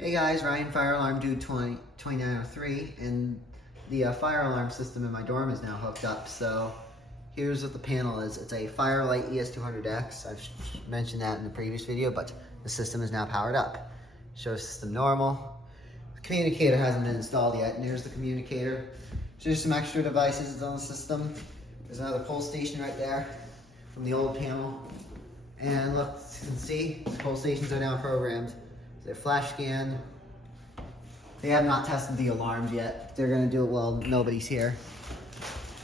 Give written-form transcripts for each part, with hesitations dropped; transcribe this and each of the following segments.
Hey guys, Ryan, fire alarm dude 2903, and the fire alarm system in my dorm is now hooked up. So here's what the panel is. It's a Firelight ES200X. I've mentioned that in the previous video, but the system is now powered up. Shows system normal. The communicator hasn't been installed yet, and here's the communicator. So there's some extra devices on the system. There's another pull station right there from the old panel. And look, you can see the pull stations are now programmed. They're flash scan. They have not tested the alarms yet. They're gonna do it while nobody's here.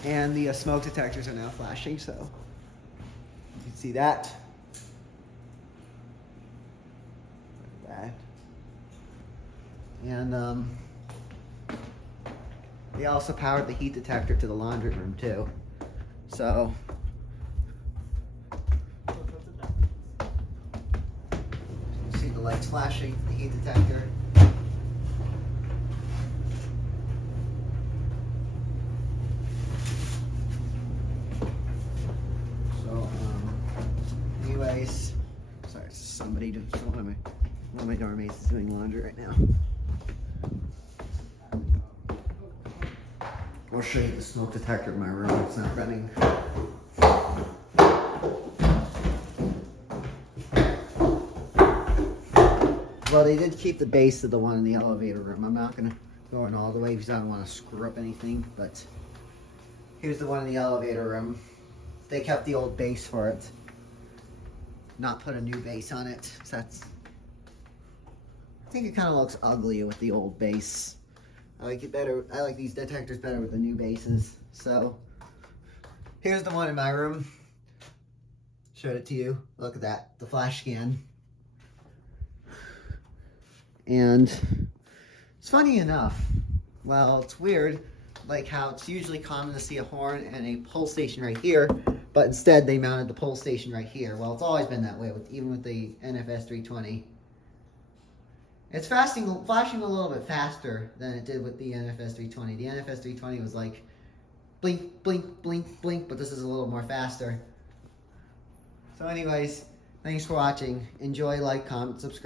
And the smoke detectors are now flashing, so you can see that. Look at that. And they also powered the heat detector to the laundry room too. So see the lights flashing, the heat detector. So, anyways, sorry, somebody just, one of my dorm mates is doing laundry right now. I'll show you the smoke detector in my room. It's not running. Well, they did keep the base of the one in the elevator room. I'm not going to go in all the way because I don't want to screw up anything, but here's the one in the elevator room. They kept the old base for it, not put a new base on it. So I think it kind of looks ugly with the old base. I like it better. I like these detectors better with the new bases. So here's the one in my room. Showed it to you. Look at that, the flash scan. And it's funny enough, well, it's weird, like how it's usually common to see a horn and a pull station right here, but instead they mounted the pull station right here. Well, it's always been that way, even with the NFS 320. It's flashing a little bit faster than it did with the NFS 320. The NFS 320 was like blink, blink, blink, blink, but this is a little more faster. So anyways, thanks for watching. Enjoy, like, comment, subscribe.